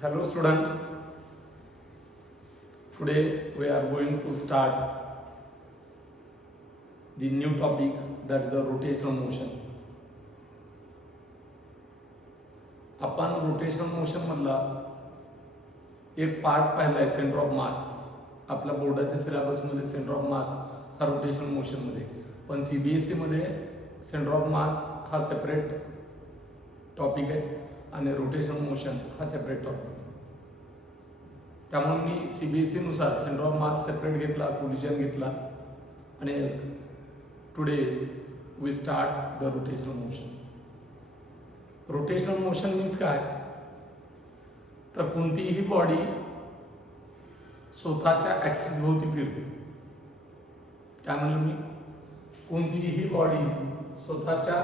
Hello student, today we are going to start the new topic, that is the rotational motion. आपण rotational motion मधला एक part पाहिला आहे, centre of मास. आपल्या बोर्डाच्या सिलेबसमध्ये सेंटर ऑफ मास हा रोटेशनल मोशनमध्ये, पण CBSE मध्ये सेंटर ऑफ मास हा सेपरेट टॉपिक आहे आणि रोटेशनल मोशन हा सेपरेट टॉपिक आहे. त्यामुळे मी CBSE नुसार सेंटर ऑफ मास सेपरेट घेतला, कोलिजन घेतला आणि today we start the rotational motion. Rotational motion means काय, तर कोणतीही बॉडी स्वतःच्या ॲक्सिस भोवती फिरते. काय म्हणलं मी, कोणतीही बॉडी स्वतःच्या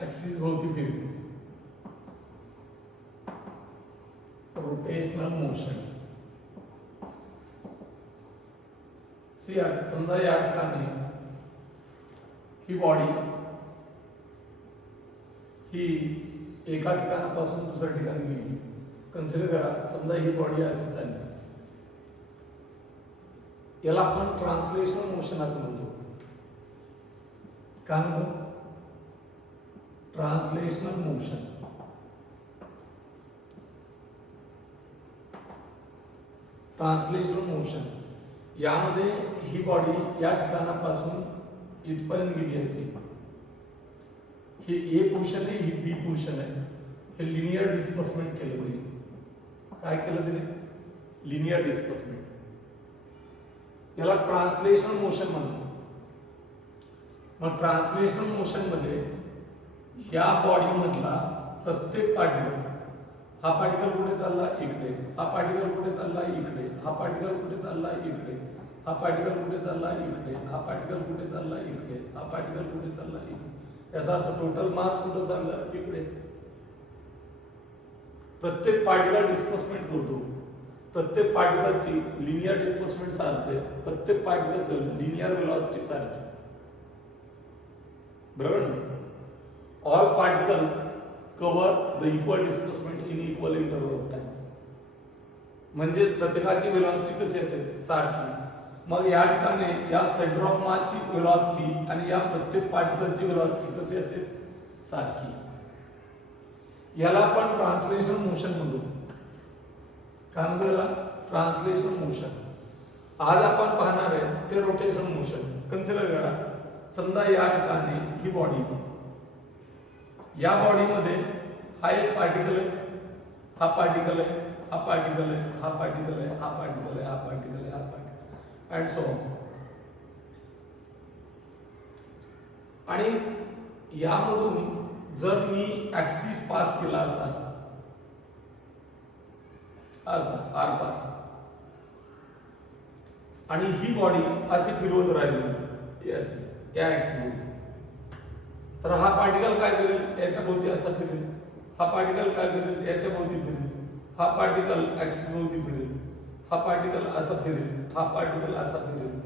ॲक्सिस भोवती फिरते. Rotational motion. समजा या ठिकाणी ही बॉडी ही एका ठिकाणापासून दुसऱ्या ठिकाणी गेली. कन्सिडर करा, समजा ही बॉडी अशी चालली, याला आपण ट्रान्सलेशनल मोशन असं म्हणतो. काय म्हणतो? Translational motion. ट्रान्सलेशनल मोशन यामध्ये ही बॉडी या ठिकाणापासून इथपर्यंत गेली असेल. हे ए पोर्शन आहे, ही बी पोर्शन आहे. हे लिनियर डिस्प्लेसमेंट केलं तरी. काय केलं तरी? Linear displacement. याला ट्रान्सलेशनल मोशन म्हणतात. मग ट्रान्सलेशनल मोशन मध्ये ह्या बॉडी मधला प्रत्येक पार्टिकल, हा पार्टिकल कुठे चालला? इकडे. हा पार्टिकल कुठे चालला? इकडे. हा पार्टिकल कुठे चालला? इकडे. हा पार्टिकल कुठे चालला? इकडे. हा पार्टिकल कुठे चालला? इकडे. हा पार्टिकल कुठे चालला? इकडे. याचा अर्थ टोटल मास कुठं चाललं? इकडे. प्रत्येक पार्टिकल डिस्प्लेसमेंट करतो. प्रत्येक पार्टिकलची लिनियर डिस्प्लेसमेंट सारखे, प्रत्येक पार्टिकलचं लिनियर वेलॉसिटी सारखी. बरोबर ना? All particle cover the equal displacement in equal interval of time. म्हणजे प्रत्येकाची वेलॉसिटी कशी असेल? सारखी. मग या ठिकाणी या सेंटर ऑफ मासची वेलॉसिटी आणि या प्रत्येक पार्टिकलची वेलॉसिटी कशी असेल? सारखी. याला आपण ट्रान्सलेशनल मोशन म्हणतो. काय म्हणतो याला? Translational motion. आज आपण पाहणार आहे ते रोटेशनल मोशन. कन्सिडर करा, समजा या ठिकाणी ही बॉडी, या बॉडीमध्ये हा एक पार्टिकल आहे, हा पार्टिकल आहे, हा पार्टिकल आहे, हा पार्टिकल आहे, हा पार्टिकल आहे, हा पार्टिकल आहे, हा पार्टिकल अँड सो ऑन. आणि यामधून जर मी ऍक्सिस पास केला असा, आरपार, आणि ही बॉडी अशी फिरवत राहिली या ऍक्सिस, तर हा पार्टिकल काय करेल? याच्या भोवती असा फिरेल. हा पार्टिकल काय करेल? याच्या भोवती फिरेल. हा पार्टिकल ऍक्सिस भोवती फिरेल. हा पार्टिकल असा फिरेल. हा पार्टिकल असा फिरेल.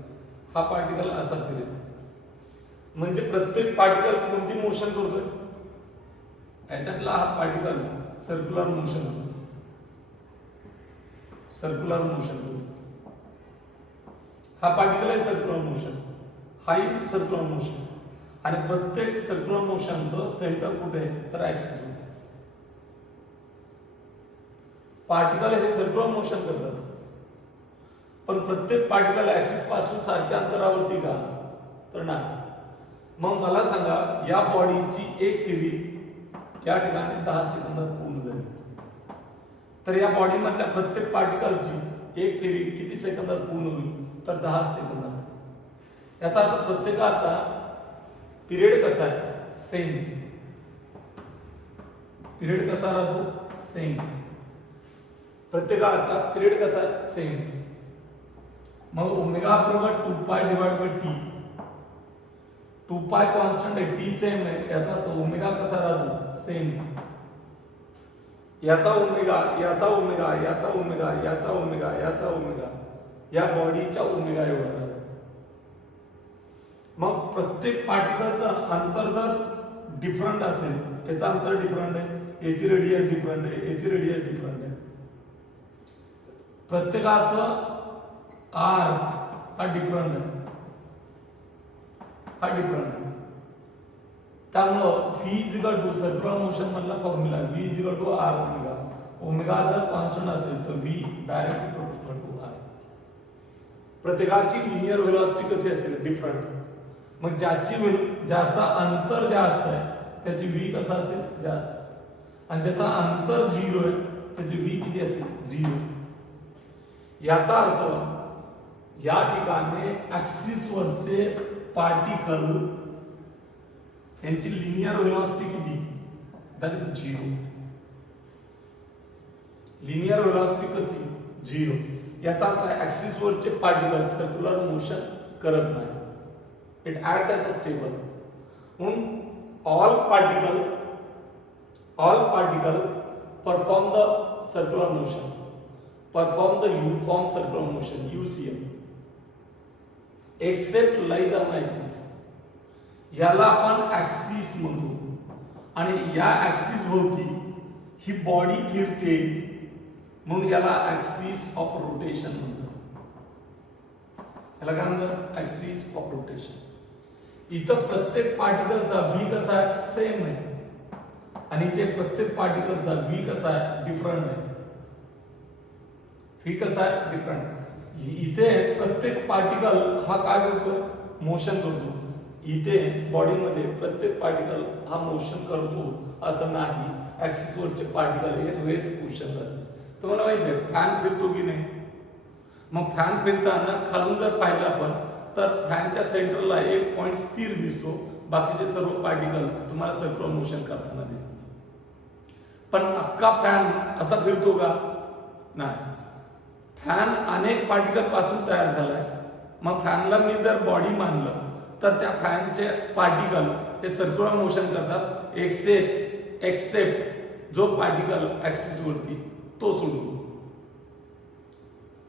हा पार्टिकल असा फिरेल. म्हणजे प्रत्येक पार्टिकल कोणती मोशन करतोय? याच्यातला हा पार्टिकल सर्क्युलर मोशन होतो. सर्क्युलर मोशन होतो. हा पार्टिकल आहे सर्क्युलर मोशन, हाही सर्क्युलर मोशन. आणि प्रत्येक सर्क्युलर मोशनचं सेंटर कुठे आहे? तर ऍक्सिस होते. पार्टिकल हे सर्क्युलर मोशन करतात, पण प्रत्येक पार्टिकल ऍक्सिस पासून सारख्या अंतरावरती का? तर नाही. मग मला सांगा, या बॉडीची एक फेरी या ठिकाणी 10 सेकंदात पूर्ण झाली, तर या बॉडी मधल्या प्रत्येक पार्टिकलची एक फेरी किती सेकंदात पूर्ण होईल? तर 10 सेकंदात. याचा अर्थ प्रत्येकाचा पिरियड कसा आहे? सेम. पिरियड कसा राहतो? सेम. प्रत्येकाचा पिरियड कसा आहे? सेम. मग ओमेगा बरोबर 2π डिवाइड बाय टी. 2π कॉन्स्टंट आहे, टी सेम आहे. याचा अर्थ ओमेगा कसा राहतो? सेम. याचा ओमेगा, याचा ओमेगा, याचा ओमेगा, याचा ओमेगा, याचा ओमेगा, या बॉडीच्या ओमेगा एवढा राहतो. मग प्रत्येक पार्टिकलचं अंतर जर डिफरंट असेल, याचं अंतर डिफरंट आहे, याची रेडियस डिफरंट आहे, याची रेडियस डिफरंट आहे, प्रत्येकाचं आर हा डिफरंट आहे, हा डिफरंट आहे. त्यामुळं V is equal to circular motion मधला formula V is equal to R omega. Omega जर कॉन्स्टंट असेल तर V directly proportional to R. प्रत्येकाची लिनियर व्हेलॉसिटी कशी असेल, डिफरंट. मग ज्याचा अंतर जास्त आहे त्याची व्ही कसा असेल, जास्त. आणि ज्याचा अंतर 0 आहे त्याची व्ही किती असेल, 0. याचा अर्थ या ठिकाणी ऍक्सिस वरचे पार्टिकल यांची लिनियर व्हेलॉसिटी किती, दॅट इज 0. लिनियर व्हेलॉसिटी कशी, 0. याचा अर्थ ऍक्सिस वरचे पार्टिकल सर्क्युलर मोशन करत नाही, it acts as a stable. म्हणून all particle perform the circular motion, perform the uniform circular motion UCM except lies on axis. याला आपण ऍक्सिस म्हणतो आणि या ऍक्सिस भोवती ही बॉडी फिरते म्हणून याला ऍक्सिस ऑफ रोटेशन म्हणतात. याला काय म्हणतात, ऍक्सिस ऑफ रोटेशन. इथं प्रत्येक पार्टिकलचा व्ही कसा आहे, सेम आहे. आणि इथे प्रत्येक पार्टिकलचा व्ही कसा आहे, डिफरंट आहे. व्ही कसा आहे, डिफरंट. इथे प्रत्येक पार्टिकल हा काय करतो, मोशन करतो. इथे बॉडीमध्ये प्रत्येक पार्टिकल हा मोशन करतो असं नाही. ऍक्सिस वरचे पार्टिकल हे रेस्ट पोझिशनला असते. तुम्हाला माहिती आहे फॅन फिरतो की नाही. मग फॅन फिरताना खालून जर पाहिलं आपण तर फॅनच्या सेंटरला एक पॉइंट स्थिर दिसतो, बाकीचे सर्व पार्टिकल तुम्हाला सर्क्युलर मोशन करताना दिसतात. पण अख्खा फॅन असा फिरतो का, नाही. फॅन अनेक पार्टिकल पासून तयार झालाय. मग फॅनला मी जर बॉडी मानलं तर त्या फॅनचे पार्टिकल हे सर्क्युलर मोशन करतात एक्सेप्ट जो पार्टिकल ऍक्सिस वरती तो सोडून.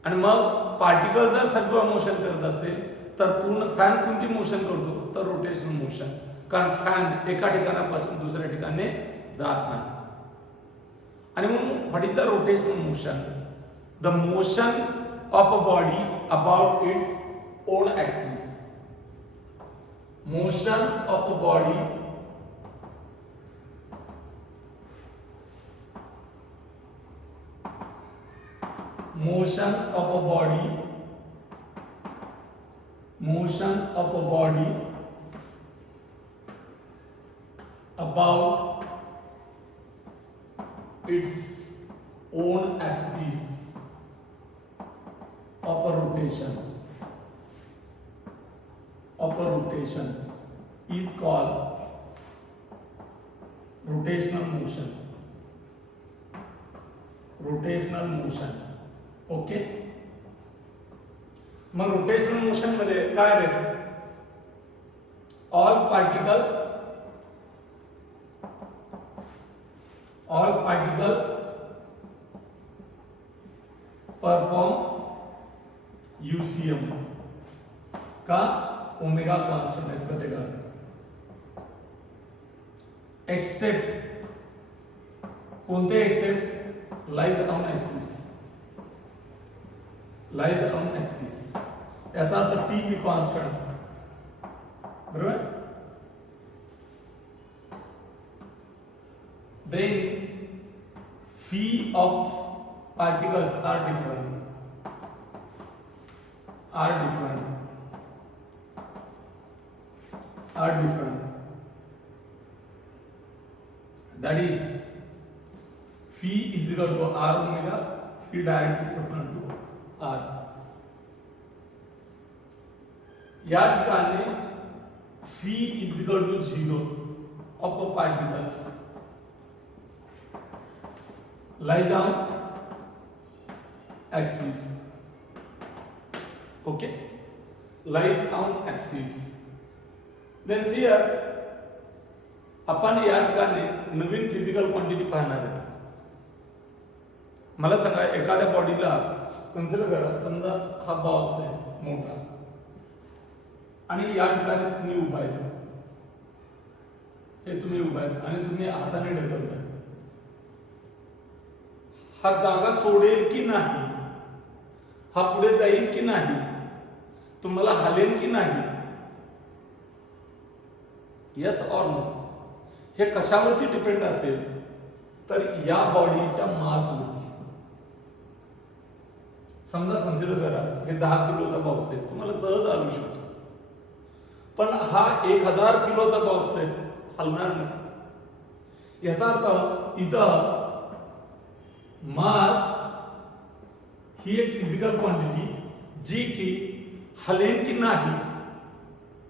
आणि मग पार्टिकल जर सर्क्युलर मोशन करत असेल तर पूर्ण फॅन कोणती मोशन करतो, तर रोटेशनल मोशन. कारण फॅन एका ठिकाणापासून दुसऱ्या ठिकाणी जात नाही. आणि म्हणून what is the rotational motion, the motion of a body about its own axis. Motion of a body about its own axis of a rotation is called rotational motion. Okay. मग rotational motion मध्ये काय रे, all particle perform UCM का omega constant आहे प्रत्येकाचा. Accept कोणते, accept lies on axis. त्याचा अर्थ T be constant, बरोबर. Then phi of particles are different. That is phi is equal to r omega, phi directly proportional to r. या ठिकाणी phi is equal to 0 of a particles lies on axis. Okay, lies on axis. Then here आपण या ठिकाणी नवीन physical quantity पाहणार आहे. मला सांगा, एखाद्या बॉडीला कन्सिडर करा, समजा हा बॉक्स आहे मोठा आणि या ठिकाणी तुम्ही उभा आहे, हे तुम्ही उभा आहे आणि तुम्ही हाताने ढकलताय. हा जागा सोडेल की नाही हा पुढे जाईल की नाही, तुम्हाला हलेल की नाही, येस ऑर नो, हे कशावरती डिपेंड असेल, तर या बॉडीच्या मासवरती. समजा कन्सिडर करा हे 10 किलोचा बॉक्स आहे, तुम्हाला सहज हलू शकतो, पण हा 1000 किलोचा बॉक्स आहे, हलणार नाही. याचा अर्थ इथं मास ही एक फिजिकल क्वांटिटी जी की हलेन की नाही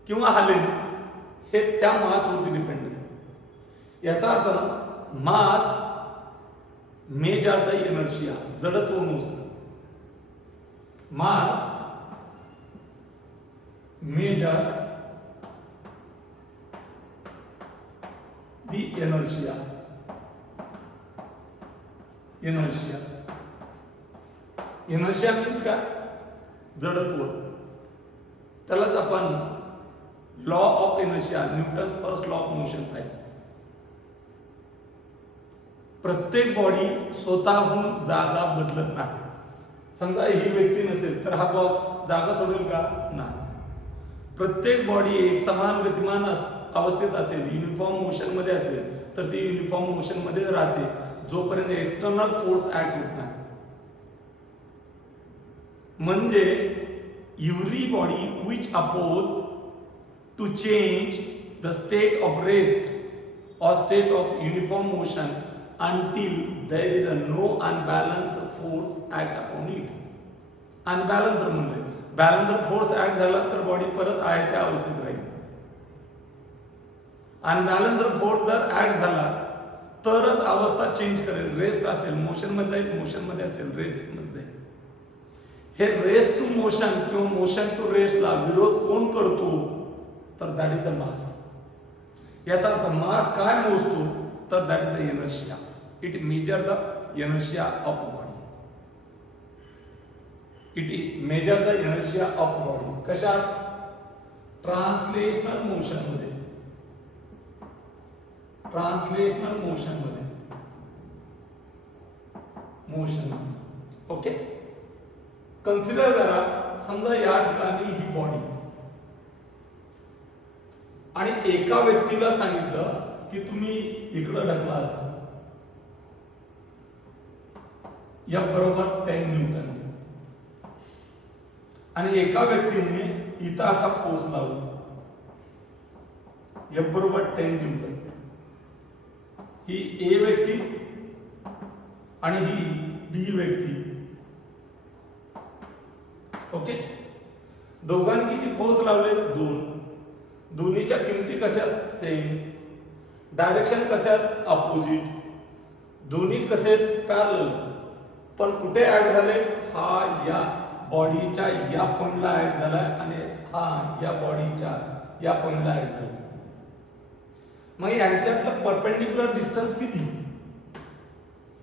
किंवा हलेन हे त्या मासवरती डिपेंड आहे. याचा अर्थ मास मेजर द इनर्शिया, जडत्व मोजतो. Mass measure the inertia. Inertia inertia means काय, जडत्व. त्यालाच आपण law of inertia, Newton's first law of motion आहे. प्रत्येक बॉडी स्वतःहून जागा बदलत नाही. समजा ही व्यक्ती नसेल तर हा बॉक्स जागा सोडेल का, नाही. प्रत्येक बॉडी एक समान गतिमान अवस्थेत असेल, युनिफॉर्म मोशन मध्ये असेल तर ती युनिफॉर्म मोशन मध्ये राहते जोपर्यंत एक्सटर्नल फोर्स ऍक्ट होत नाही. म्हणजे every body which oppose to change the state of rest or state of uniform motion until there is a no unbalanced force act upon it. Unbalanced म्हणजे balancer force act झाला तर body परत आहे त्या अवस्थेत राहील. अनबॅलन्सर फोर्स जर act झाला तरच अवस्था चेंज करेल. रेस्ट असेल मोशन मध्ये जाईल, मोशन मध्ये असेल रेस्ट मध्ये जाईल. हे रेस्ट टू मोशन किंवा मोशन टू रेस्टला विरोध कोण करतो, तर दॅट इज द मास. याचा अर्थ मास काय मोजतो, तर that is the inertia. It major the inertia of body. It major the inertia of body. कशात, ट्रान्सलेशनल मोशन मध्ये. ट्रान्सलेशनल मोशन मध्ये, मोशन. ओके, कन्सिडर करा समजा या ठिकाणी ही बॉडी आणि एका व्यक्तीला सांगितलं की तुम्ही इकडं ढकला असं, F बरोबर 10 न्यूटन, आणि एका व्यक्तीने इथं असा फोर्स लावला F बरोबर 10 न्यूटन. ही ए व्यक्ती आणि ही बी व्यक्ती. ओके, दोघांनी किती फोर्स लावले, 2. दोन्हीच्या किमती कशात, सेम. डायरेक्शन कशात, अपोजिट. दोन्ही कसे पॅरलल, पण कुठे ऍड झाले, हा या बॉडीच्या या पॉइंटला ऍड झालाय आणि हा या बॉडीच्या या पॉइंटला ऍड झाला. मग यांच्यातलं परपेंडिक्युलर डिस्टन्स किती,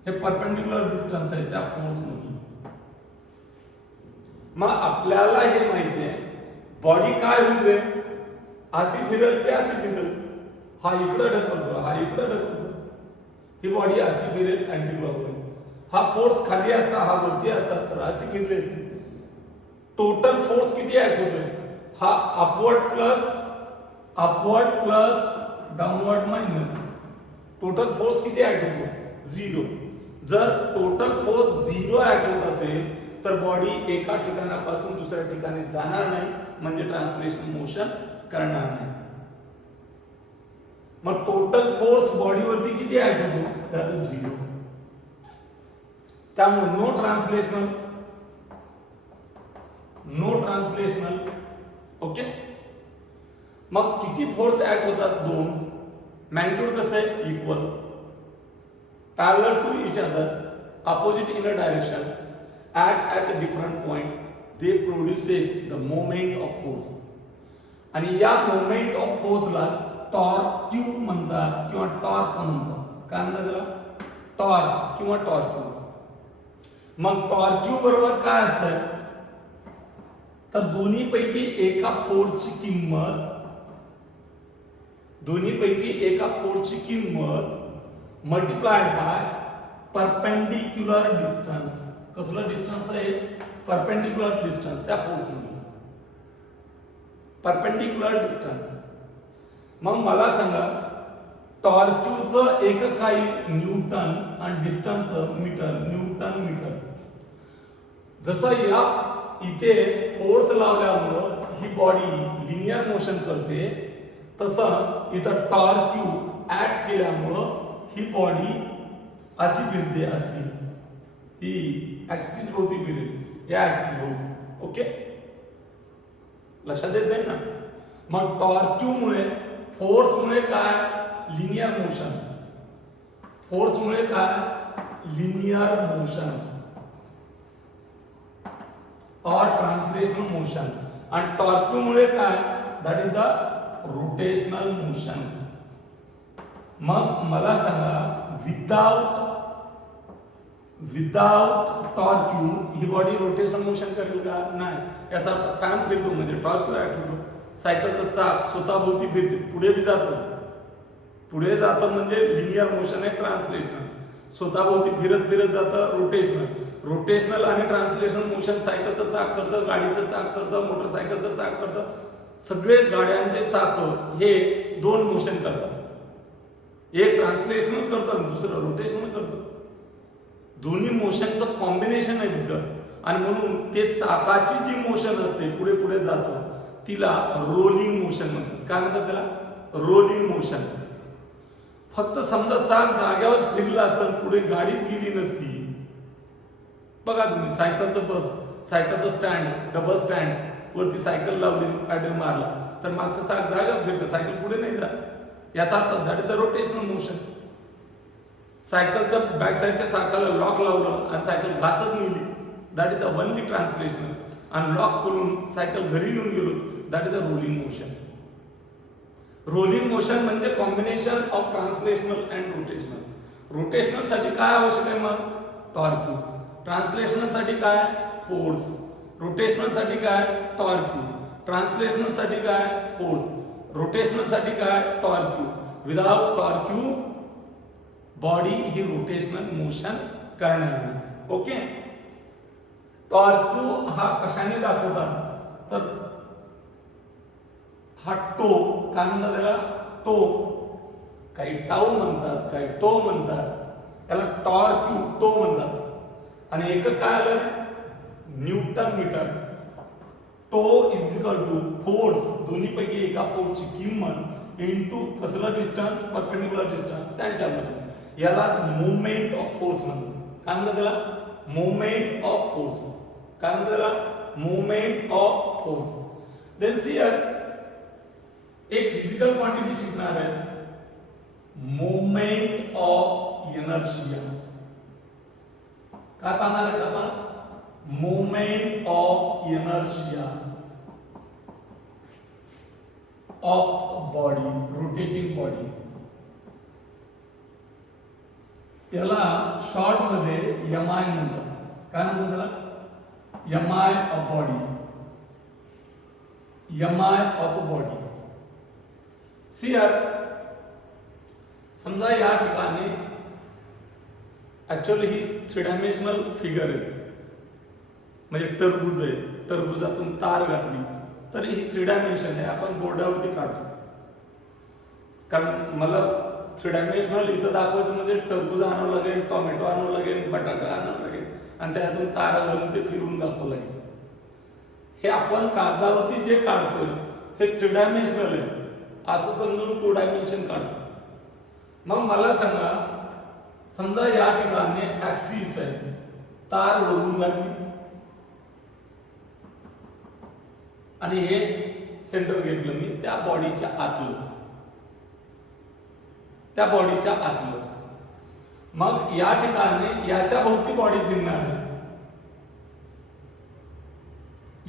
हे परपेंडिक्युलर डिस्टन्स आहे त्या फोर्स मधून. मग आपल्याला हे माहिती आहे बॉडी काय होईल रे, अशी फिरेल की अशी फिरेल. हा इकडं ढकलतो, हा इकडं ढकलतो. ही बॉडी अशी फिरेल अँटी क्लॉकवाईज. हा फोर्स खाली असता, हा वरती असता, तर अशी फिरली असती. टोटल फोर्स किती ऍक्ट होतोय, हा upward plus downward minus. Total force किती ऍक्ट होतो, 0. जर टोटल फोर्स 0 ऍक्ट होत असेल तर बॉडी एका ठिकाणापासून दुसऱ्या ठिकाणी जाणार नाही, म्हणजे ट्रान्सलेशन मोशन करणार नाही. मग टोटल फोर्स बॉडीवरती किती ऍक्ट होतो, दॅट इज 0. त्यामुळे नो ट्रान्सलेशनल. ओके, मग किती फोर्स ऍक्ट होतात, 2. मॅग्निट्यूड कसं आहे, equal, parallel to each other, opposite in a direction, act at a different point, they produces the moment of force. आणि या मोमेंट ऑफ फोर्सला टॉर्क ट्यूब म्हणतात किंवा टॉर्क म्हणतात. काय म्हणतात त्याला, टॉर्क किंवा टॉर्क्यू. मग टॉर्क्यू बरोबर काय असतं, तर दोन्हीपैकी एका फोर्सची किंमत मल्टिप्लाइड बाय परपेंडिक्युलर डिस्टन्स. कसलं डिस्टन्स आहे, परपेंडिक्युलर डिस्टन्स त्या फोर्स मध्ये परपेंडिक्युलर डिस्टन्स. मग मला सांगा टॉर्क्यूचं एकक काही न्यूटन आणि डिस्टन्सचं मीटर, न्यूटन मीटर. जसं या इथे फोर्स लावल्यामुळं ही बॉडी लिनियर मोशन करते, तसं इथं टॉर्क्यू ऍक्ट केल्यामुळं ही बॉडी अशी फिरते, अशी ही ऍक्सिस भोवती फिरेल, या ऍक्सिस भोवती. ओके, लक्षात येत ना. मग टॉर्क्यूमुळे फोर्समुळे काय लिनियर मोशन, फोर्समुळे काय लिनियर मोशन और ट्रान्सलेशनल मोशन, आणि टॉर्क्यूमुळे काय that is the rotational motion. मग मला सांगा विदाउट टॉर्क्यू ही बॉडी रोटेशनल मोशन करेल का? नाही. याचा फॅन फिरतो म्हणजे टॉर्क्यू ऍक्ट होतो. सायकलचं चाक स्वतःभोवती फिरते, पुढे बी जातो, पुढे जातं म्हणजे लिनियर मोशन आहे. ट्रान्सलेशनल स्वतःभोवती फिरत फिरत जातं, रोटेशनल. रोटेशनल आणि ट्रान्सलेशनल मोशन सायकलचं चाक करतं, गाडीचं चाक करतं, मोटरसायकलचं चाक करतं. सगळे गाड्यांचे चाक हे दोन मोशन करतात. एक ट्रान्सलेशनल करतं, दुसरं रोटेशनल करतं. दोन्ही मोशनचं कॉम्बिनेशन आहे तिथं, आणि म्हणून ते चाकाची जी मोशन असते पुढे पुढे जातं तिला रोलिंग मोशन म्हणतात. काय म्हणतात त्याला? Rolling motion. फक्त समजा चाक जाग्यावर फिरलं असतं, पुढे गाडीच गेली नसती. बघा तुम्ही सायकलचं बस, सायकलचं स्टँड, डबल स्टँड वरती सायकल लावली, पॅडल मारला तर मागचं चाक जाग्यावर फिरतं, सायकल पुढे नाही जात. याचा अर्थ that is the rotational motion. सायकलच्या बॅक साईडच्या चाकाला लॉक लावलं आणि सायकल घासत नेली, that is the only translational. आणि लॉक खोलून सायकल घरी घेऊन गेलो, that is the rolling motion. Rolling motion म्हणजे combination of translational and rotational. Rotational साठी काय आवश्यक आहे? मग टॉर्क्यू. ट्रान्सलेशनल साठी काय? फोर्स. रोटेशनल साठी काय? टॉर्क्यू. ट्रान्सलेशनल साठी काय? फोर्स. रोटेशनल साठी काय? टॉर्क्यू. विदाउट टॉर्क्यू बॉडी ही रोटेशनल मोशन करणार नाही. ओके, टॉर्क्यू हा कशाने दाखवतात तर हा टो, काय म्हणतात त्याला? टो. काही टाऊ म्हणतात, काही टो म्हणतात, त्याला टॉर्क्यू टो म्हणतात. आणि एकक काय आलं? Newton metre. टो इज इक्वल टू फोर्स, दोन्हीपैकी एका फोर्सची किंमत इनटू कसलं डिस्टन्स, परपेंडिक्युलर डिस्टन्स त्यांच्यामध्ये. याला मुवमेंट ऑफ फोर्स म्हणतात. काय म्हणतात त्याला? Moment of force. काय म्हणतात त्याला? Moment of force. Then see here एक फिजिकल क्वांटिटी शिकणार आहे, मुवमेंट ऑफ इनर्शिया. काय पाहणार आहे आपण? Moment of inertia of body, rotating body. याला शॉर्ट मध्ये एमआय म्हणतात. काय म्हणतात त्याला? MI of body. MI of body. See आर समजा या ठिकाणी ऍक्च्युअली ही 3 डायमेन्शनल फिगर आहे, म्हणजे टरबूज आहे, टरबुजातून तार घातली तर ही 3 डायमेन्शन आहे. आपण बोर्डावरती काढतो, कारण मला 3 डायमेन्शनल इथं दाखवायचं म्हणजे टरबूज आणावं लागेल, टोमॅटो आणावं लागेल, बटाटा आणावं लागेल, आणि त्यातून तारा घालून ते फिरून दाखवावं लागेल. हे आपण कागदावरती जे काढतोय हे 3 डायमेन्शनल आहे, असं समजून 2 डायमेन्शन काढतो. मग मला सांगा, समजा या ठिकाणी ऍक्सिस आहे, तार वरून घातली आणि हे सेंटर घेतलं मी त्या बॉडीच्या आतलं, त्या बॉडीच्या आतलं. मग या ठिकाणी याच्या भोवती बॉडी फिरणार आहे,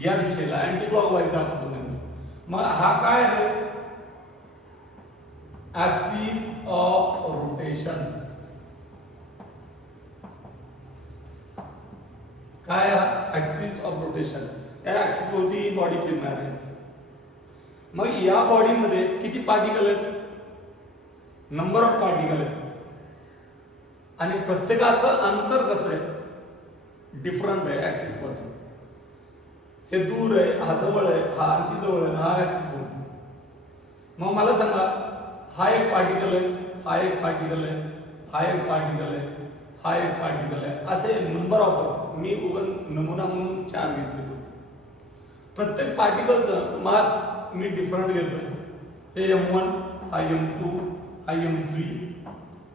या दिशेला अँटी क्लॉकवाईज दाखवतो मी. मग हा काय आहे? Axis of rotation. काय ऍक्सिस ऑफ रोटेशन? या ऍक्सिस भोवती बॉडी फिरणार आहे. मग या बॉडीमध्ये किती पार्टिकल आहेत? नंबर ऑफ पार्टिकल आहेत, आणि प्रत्येकाचं अंतर कसं आहे? डिफरंट आहे ऍक्सिस पासून. हे दूर आहे, हा जवळ आहे, हा आणखी जवळ आहे, हा ऍक्सिस होतो. मग मला सांगा, हा एक पार्टिकल आहे, हा एक पार्टिकल आहे, हा एक पार्टिकल आहे, हा एक पार्टिकल आहे, असे नंबर ऑफ, मी नमुना म्हणून 4 घेतले. प्रत्येक पार्टिकलचं मास मी डिफरंट घेतो. हे m1, हा m2, हा m3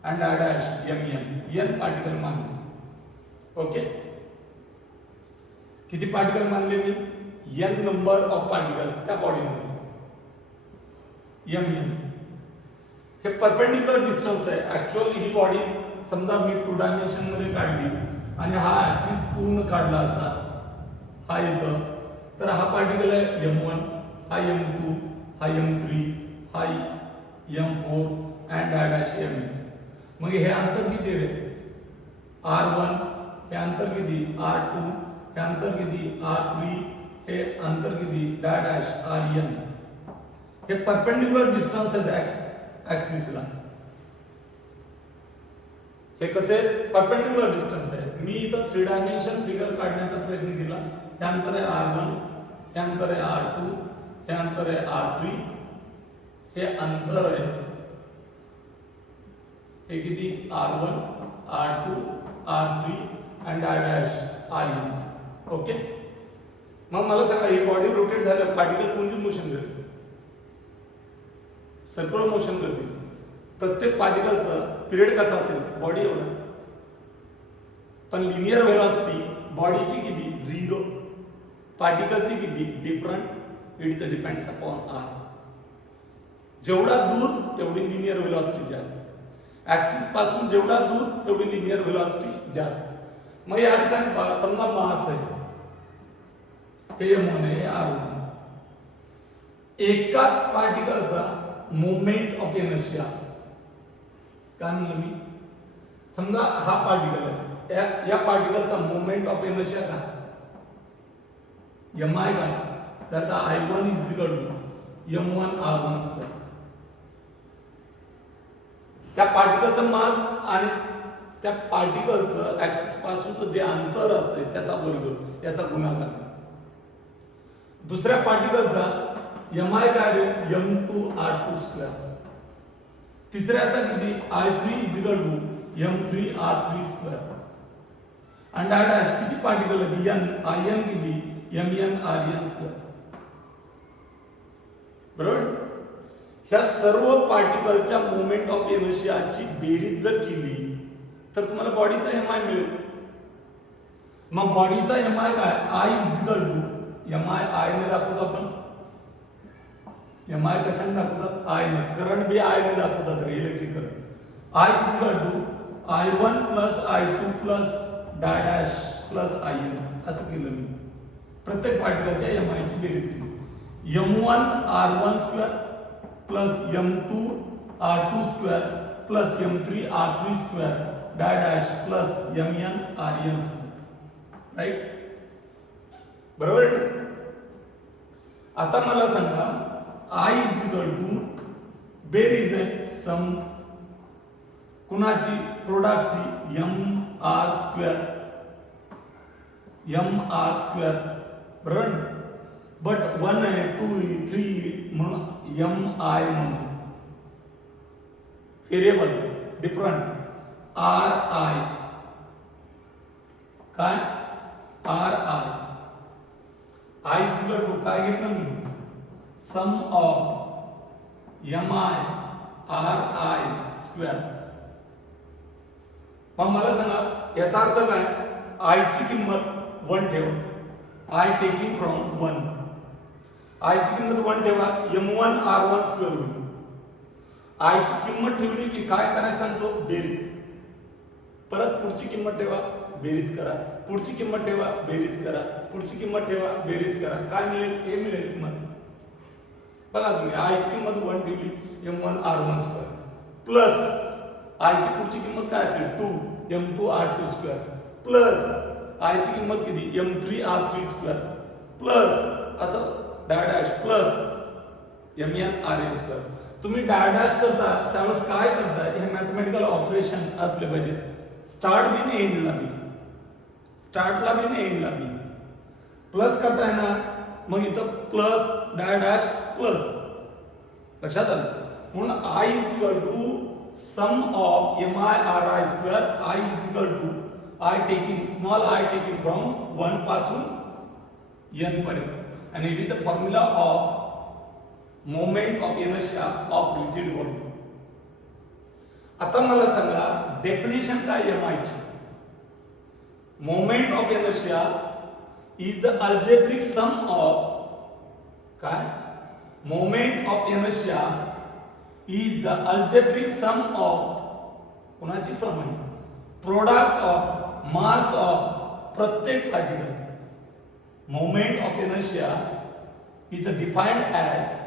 अँड हा डॅश mn, n पार्टिकल मानले. ओके, किती पार्टिकल मानले मी? n नंबर ऑफ पार्टिकल त्या बॉडीमध्ये, mn. हे परपेंडिक्युलर डिस्टन्स आहे. ऍक्च्युअली ही बॉडी समजा मी 2 डायमेन्शन मध्ये काढली आणि हा ऍक्सिस पूर्ण काढला असा, हा इथं, तर हा पार्टिकल आहे m1, हा m2, हा m3, हा m4 अँड हा डॅश mn. मग हे अंतर किती रे? r1, हे अंतर किती? r2, हे अंतर किती? r3, हे अंतर किती? Dash rn. हे परपेंडिक्युलर डिस्टन्स आहे ऍक्सिसला. हे कसे? परपेंडिक्युलर डिस्टन्स आहे. मी इथं 3 डायमेन्शन फिगर काढण्याचा प्रयत्न केला. हे अंतर आहे r1, हे अंतर आहे r2, हे अंतर आहे r3, हे अंतर आहे, हे किती? r1, r2, r3 and r dash rn. Okay, मग मला सांगा, ही बॉडी रोटेट झाल्यावर पार्टिकल कोणती मोशन करते? सर्क्युलर मोशन करते. प्रत्येक पार्टिकलचा पिरियड कसा असेल? बॉडी एवढा. पण लिनियर व्हेलॉसिटी बॉडीची किती? 0. पार्टिकलची किती? Different. It depends upon r. जेवढा दूर तेवढी लिनियर व्हेलॉसिटी जास्त. ऍक्सिस पासून जेवढा दूर तेवढी लिनियर व्हेलॉसिटी जास्त. मग या ठिकाणी समजा मास आहे, हे m1 आहे, r1. एकाच पार्टिकलचा मोमेंट ऑफ इनर्शिया, काय म्हणलं मी? समजा हा पार्टिकल आहे, या पार्टिकलचा मोमेंट ऑफ इनर्शिया काय? mi काय? तर I1 is equal to m1 r1 square. त्या पार्टिकलचं मास आणि त्या पार्टिकलचं ऍक्सिस पासूनचं जे अंतर असते त्याचा वर्ग, याचा गुणाकार. दुसऱ्या पार्टिकलचा mi काय रे? m2 r2 square. तिसऱ्याचा किती? I3 is equal to m3 r3 square. And हा डॅश किती पार्टिकल आहे? n किती? mn rn square. बरोबर. ह्या सर्व पार्टिकलच्या मोमेंट ऑफ इनर्शियाची बेरीज जर केली तर तुम्हाला बॉडीचा mi मिळेल. मग बॉडीचा mi काय? I is equal to mi, I ने दाखवतो आपण. mi कशाने दाखवतात? I ने. करंट बी I ने दाखवतात, electric current. I is equal to I1 plus I2 plus dash plus IN. असं केलं मी. प्रत्येक पार्टिकलच्या mi ची बेरीज केली. m1 r1 square plus m2 r2 square plus m3 r3 square dash plus mn rn square. Right? बरोबर आहे ना? आता मला सांगा, I इज इक्वल टू बेरीज आहे सम कुणाची? प्रोडक्टची, mr स्क्वेअर, mr स्क्वेअर. बरोबर. बट 1 आहे, 2 आहे, 3 म्हणून mi म्हणतो. Variable different ri. काय? ri. I is equal to काय घेतलं मी? Sum of mi ri square. मग मला सांगा, याचा अर्थ काय? I ची किंमत 1 ठेवा. I taking from 1. I ची किंमत 1 ठेवा, m1 r1 स्क्वेअर होईल. I ची किंमत ठेवली की काय करायचं सांगतो? बेरीज. परत पुढची किंमत ठेवा, बेरीज करा. पुढची किंमत ठेवा, बेरीज करा. पुढची किंमत ठेवा, बेरीज करा. काय मिळेल? हे मिळेल किंमत. बघा तुम्ही, I ची किंमत 1 ठेवली, m1 r1 square plus I ची पुढची किंमत काय असेल? 2 m2 r2 square plus I ची किंमत किती? m3 r3 स्क्वेअर प्लस असं dash plus mn rn square. तुम्ही डॅश करता त्यावेळेस काय करता? हे मॅथमॅटिकल ऑपरेशन असले पाहिजे. स्टार्ट बी ने एंडला बी, स्टार्टला बी ने एंडला बी. प्लस करता येणार, मग इथं प्लस डॅश प्लस, लक्षात आलं. म्हणून I is equal to sum of MI RI square. I is equal to I taking small I taking from 1 पासून n पर्यंत, आणि it is the formula of moment of inertia of rigid body. आता मला सांगा definition काय MI ची. Moment of inertia is the algebraic sum of काय, moment of inertia is the algebraic sum of, कोणाची सम आहे, प्रोडक्ट ऑफ मास ऑफ प्रत्येक particle. Moment of inertia is defined as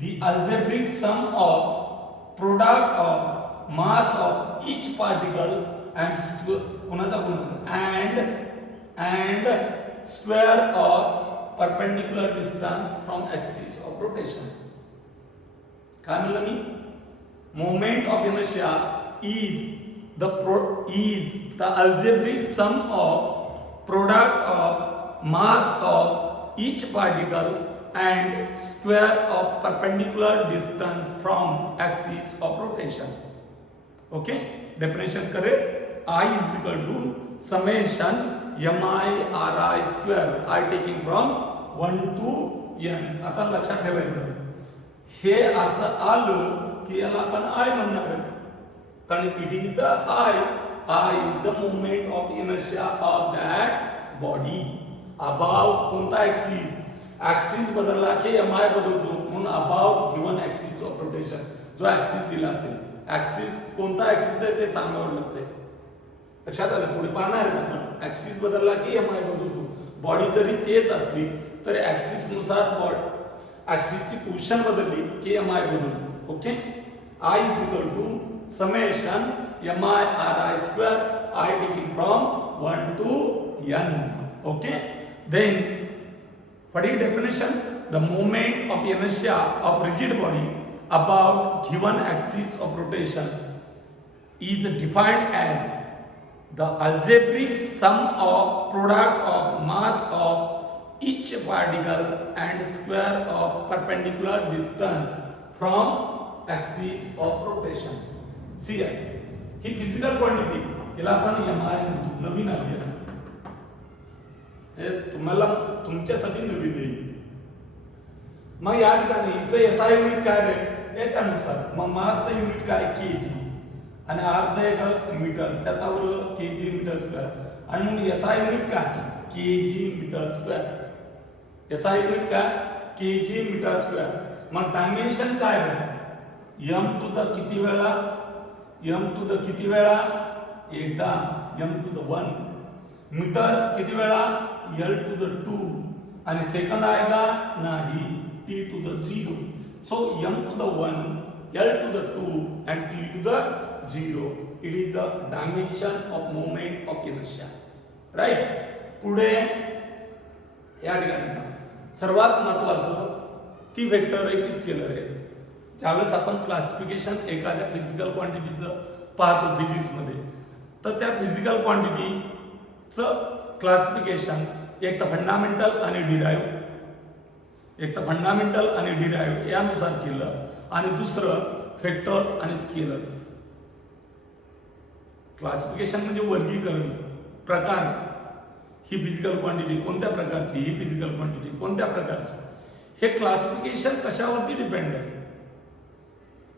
the algebraic sum of product of mass of each particle and कोणाचा and square of perpendicular distance from axis of rotation. काय म्हणलं मी, moment of inertia is the algebraic sum of product of mass of each particle and square of perpendicular distance from axis of rotation. Okay, definition करे, I is equal to summation MI RI square, I taking from 1 to n. आता लक्षात ठेवायचं, हे असं आलं की याला आपण I म्हणणार आहे, कारण it is the I is the moment of inertia of that body about कोणता ऍक्सिस बदलला की MI बदलतो, म्हणून about given axis of rotation. जो ऍक्सिस दिला असेल, ऍक्सिस कोणता ऍक्सिस आहे ते सांगावं लागतंय. लक्षात आलं, पुढे पाहणार आहे आपण, ऍक्सिस बदलला की MI बदलतो. बॉडी जरी तेच असली तरी ऍक्सिस नुसार ऍक्सिसची पोझिशन बदलली की MI बदलतो. Okay, I is equal to summation MI RI square, I taking from 1 to n. Okay, then what is definition? The moment of inertia of rigid body about given axis of rotation is defined as the algebraic sum of product of mass of each particle and square of perpendicular distance from axis of rotation. See he physical quantity, याला आपण MI म्हणतो, नवीन आली आहे, हे तुम्हाला तुमच्यासाठी नवीन नाही. मग या ठिकाणी हिचं SI युनिट काय रे, याच्यानुसार मग मासचं युनिट काय kg, आणि आरचं एक मीटर, त्याचा बरोबर kg मीटर स्क्वेअर, आणि मग SI युनिट काय kg metre square. SI unit काय kg मीटर स्क्वेअर. मग डायमेन्शन काय आहे, m टू द किती वेळा, m टू द किती वेळा, एकदा m टू द 1, मीटर किती वेळा l टू द 2, आणि सेकंद आहे का नाही, t to the 0. So m to the 1, l to the 2 and t to the 0. It is the dimension of moment of inertia. Right? पुढे या ठिकाणी सर्वात महत्त्वाचं ती वेक्टर आहे की स्केलर आहे. ज्यावेळेस आपण क्लासिफिकेशन एखाद्या फिजिकल क्वांटिटीचं पाहतो फिजिक्समध्ये, तर त्या फिजिकल क्वांटिटीचं क्लासिफिकेशन एक तर फंडामेंटल आणि डिराइव्ह, एक तर फंडामेंटल आणि डिराइव्ह यानुसार केलं, आणि दुसरं वेक्टर्स आणि स्केलर्स. क्लासिफिकेशन म्हणजे वर्गीकरण, प्रकार. ही फिजिकल क्वांटिटी कोणत्या प्रकारची, ही फिजिकल क्वांटिटी कोणत्या प्रकारची, हे क्लासिफिकेशन कशावरती डिपेंड आहे.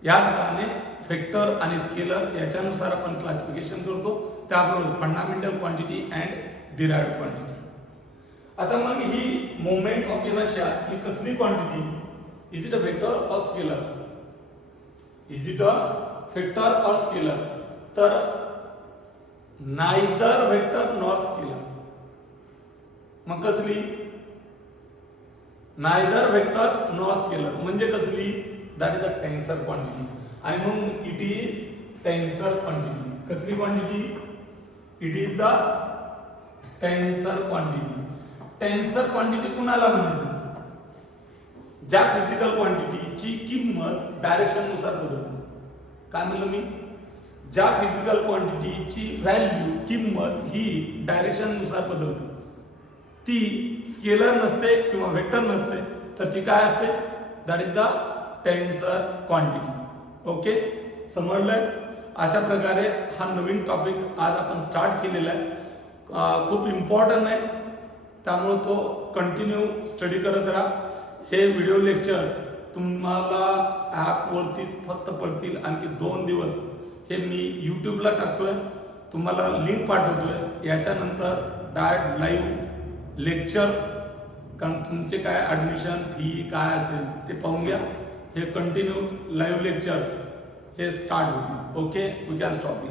या ठिकाणी वेक्टर आणि स्केलर याच्यानुसार आपण क्लासिफिकेशन करतो, त्याबरोबर fundamental quantity and derived quantity. आता मग ही मोमेंट ऑफ इनर्शिया ही कसली quantity, is it a vector or scalar, is it a vector or scalar, तर नायदर वेक्टर नॉर स्केलर. मग कसली, नायदर वेक्टर नॉर स्केलर म्हणजे कसली, that is the tensor quantity. आणि मग इट इज टेन्सर क्वांटिटी. कसली quantity, it is the tensor quantity. Tensor quantity कुणाला म्हणायचं, ज्या फिजिकल क्वांटिटीची किंमत डायरेक्शन नुसार बदलते. काय म्हणलं मी, ज्या फिजिकल क्वांटिटीची व्हॅल्यू किंमत ही डायरेक्शन नुसार बदलते. ती स्केलर नसते किंवा वेक्टर नसते, तर ती काय असते, that is the tensor quantity. Okay, समजलंय? अशा प्रकारे हा नवीन टॉपिक आज आपण स्टार्ट केलेला आहे. खूप इम्पॉर्टंट आहे, त्यामुळे तो कंटिन्यू स्टडी करत राहा. हे व्हिडिओ लेक्चर्स तुम्हाला ॲपवरतीच फक्त पडतील. आणखी 2 दिवस हे मी यूट्यूबला टाकतोय, तुम्हाला लिंक पाठवतोय. याच्यानंतर डायरेक्ट लाईव्ह लेक्चर्स, कारण तुमचे काय ॲडमिशन फी काय असेल ते पाहून घ्या. हे कंटिन्यू लाईव्ह लेक्चर्स हे स्टार्ट होतील. Okay, we can stop.